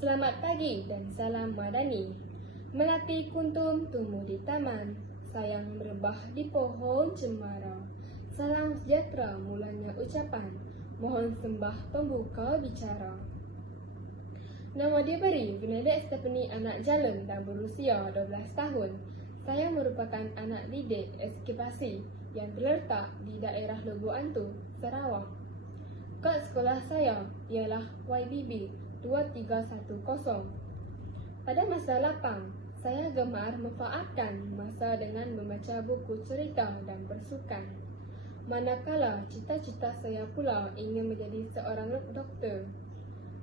Selamat pagi dan salam madani. Melati kuntum tumbuh di taman, sayang merebah di pohon cemara. Salam sejahtera mulanya ucapan, mohon sembah pembuka bicara. Nama diberi Benedict Stephanie anak Jalem dan berusia 12 tahun. Saya merupakan anak didik eskipasi yang terletak di daerah Lubuk Antu, Sarawak. Kod sekolah saya ialah YBB 2310. Pada masa lapang, saya gemar memanfaatkan masa dengan membaca buku cerita dan bersukan. Manakala cita-cita saya pula ingin menjadi seorang doktor.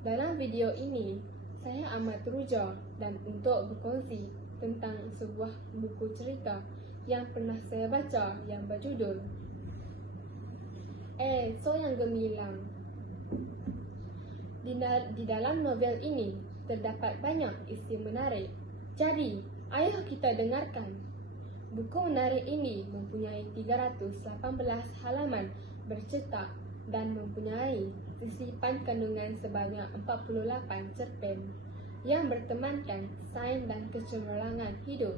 Dalam video ini, saya amat teruja dan untuk berkongsi tentang sebuah buku cerita yang pernah saya baca yang berjudul So Yang Gemilang. Di dalam novel ini terdapat banyak isi menarik. Jadi, ayo kita dengarkan. Buku menarik ini mempunyai 318 halaman bercetak dan mempunyai sisipan kandungan sebanyak 48 cerpen yang bertemankan sains dan kecemerlangan hidup.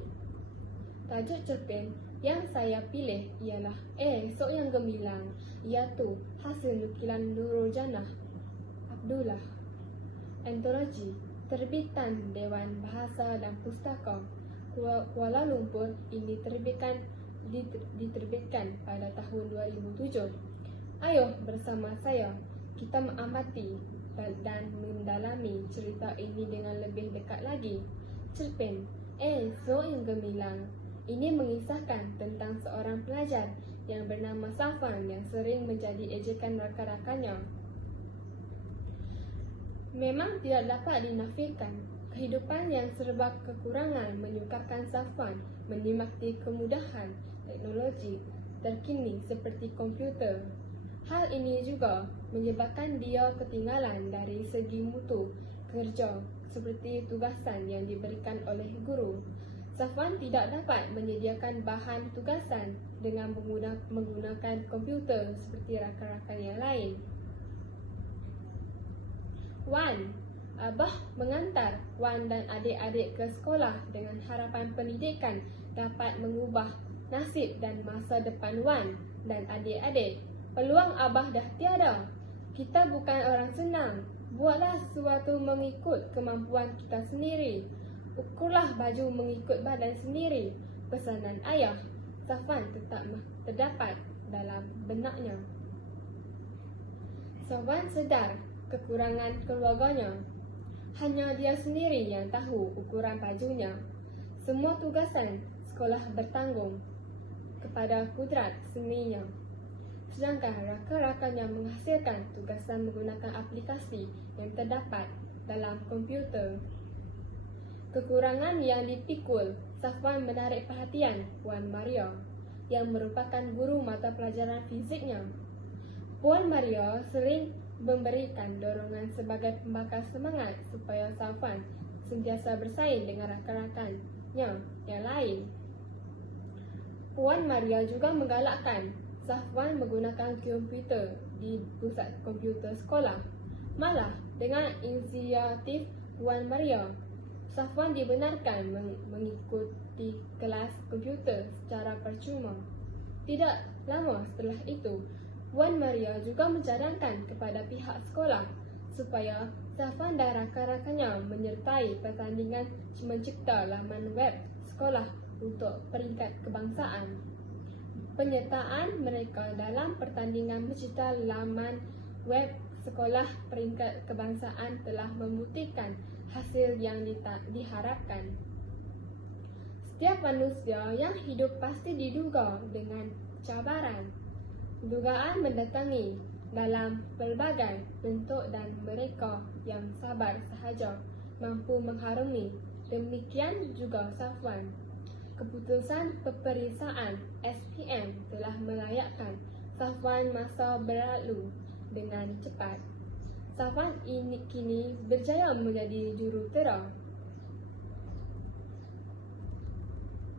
Tajuk cerpen yang saya pilih ialah Sok Yang Gemilang, iaitu hasil nukilan Nurul-Janah Abdullah. Antologi terbitan Dewan Bahasa dan Pustaka Kuala Lumpur ini diterbitkan pada tahun 2007. Ayo bersama saya kita mengamati dan mendalami cerita ini dengan lebih dekat lagi. Cerpen Sok Yang Gemilang ini mengisahkan tentang seorang pelajar yang bernama Safwan yang sering menjadi ejekan rakan-rakannya. Memang tidak dapat dinafikan, kehidupan yang serba kekurangan menyukarkan Safwan menikmati kemudahan teknologi terkini seperti komputer. Hal ini juga menyebabkan dia ketinggalan dari segi mutu kerja seperti tugasan yang diberikan oleh guru. Safwan tidak dapat menyediakan bahan tugasan dengan menggunakan komputer seperti rakan-rakan yang lain. Wan, Abah mengantar Wan dan adik-adik ke sekolah dengan harapan pendidikan dapat mengubah nasib dan masa depan Wan dan adik-adik. Peluang Abah dah tiada. Kita bukan orang senang. Buatlah sesuatu mengikut kemampuan kita sendiri. Ukurlah baju mengikut badan sendiri. Pesanan ayah. Safwan tetap terdapat dalam benaknya. Safwan sedar kekurangan keluarganya. Hanya dia sendiri yang tahu ukuran bajunya. Semua tugasan sekolah bertanggung kepada kudrat seninya. Sedangkan rakan-rakannya menghasilkan tugasan menggunakan aplikasi yang terdapat dalam komputer. Kekurangan yang dipikul, Safwan menarik perhatian Puan Maria yang merupakan guru mata pelajaran fiziknya. Puan Maria sering memberikan dorongan sebagai pembakar semangat supaya Safwan sentiasa bersaing dengan rakan-rakannya yang lain. Puan Maria juga menggalakkan Safwan menggunakan komputer di pusat komputer sekolah. Malah, dengan inisiatif Puan Maria, Safwan dibenarkan mengikuti kelas komputer secara percuma. Tidak lama setelah itu, Puan Maria juga mencadangkan kepada pihak sekolah supaya Safwan dan rakan-rakannya menyertai pertandingan mencipta laman web sekolah untuk peringkat kebangsaan. Penyertaan mereka dalam pertandingan mencipta laman web sekolah peringkat kebangsaan telah membuktikan hasil yang diharapkan. Setiap manusia yang hidup pasti diduga dengan cabaran. Dugaan mendatangi dalam pelbagai bentuk dan mereka yang sabar sahaja mampu mengharungi. Demikian juga Safwan. Keputusan peperiksaan SPM telah melayakkan Safwan masa berlalu dengan cepat. Safwan ini kini berjaya menjadi jurutera.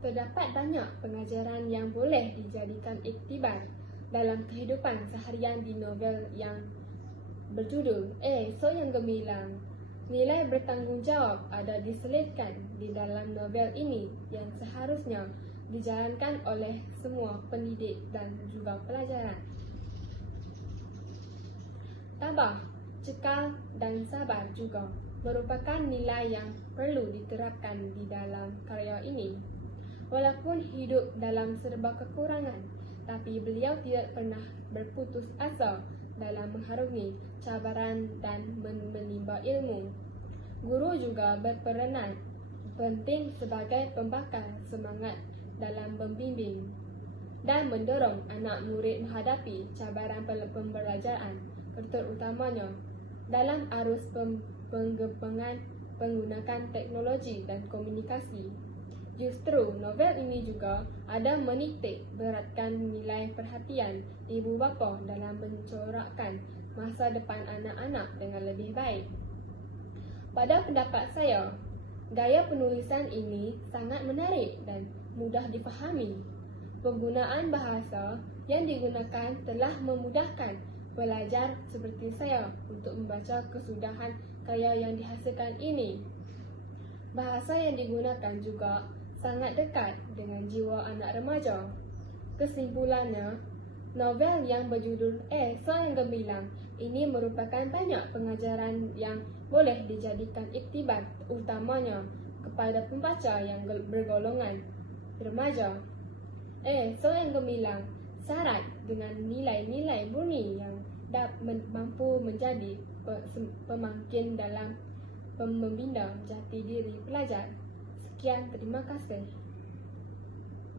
Terdapat banyak pengajaran yang boleh dijadikan iktibar dalam kehidupan seharian di novel yang berjudul Sok Yang Gemilang. Nilai bertanggung jawab ada diselitkan di dalam novel ini yang seharusnya dijalankan oleh semua pendidik dan juga pelajaran. Tabah, cekal, dan sabar juga merupakan nilai yang perlu diterapkan di dalam karya ini. Walaupun hidup dalam serba kekurangan, tapi beliau tidak pernah berputus asa dalam mengharungi cabaran dan menimba ilmu. Guru juga berperanan penting sebagai pembakar semangat dalam membimbing dan mendorong anak murid menghadapi cabaran pembelajaran, terutamanya dalam arus pengembangan penggunaan teknologi dan komunikasi. Justru novel ini juga ada menitik beratkan nilai perhatian ibu bapa dalam mencorakkan masa depan anak-anak dengan lebih baik. Pada pendapat saya, gaya penulisan ini sangat menarik dan mudah difahami. Penggunaan bahasa yang digunakan telah memudahkan pelajar seperti saya untuk membaca kesudahan karya yang dihasilkan ini. Bahasa yang digunakan juga sangat dekat dengan jiwa anak remaja. Kesimpulannya, novel yang berjudul Soal yang Gemilang ini merupakan banyak pengajaran yang boleh dijadikan iktibar, utamanya kepada pembaca yang bergolongan remaja. Soal yang Gemilang syarat dengan nilai-nilai murni yang mampu menjadi pemangkin dalam membina jati diri pelajar. Sekian, terima kasih.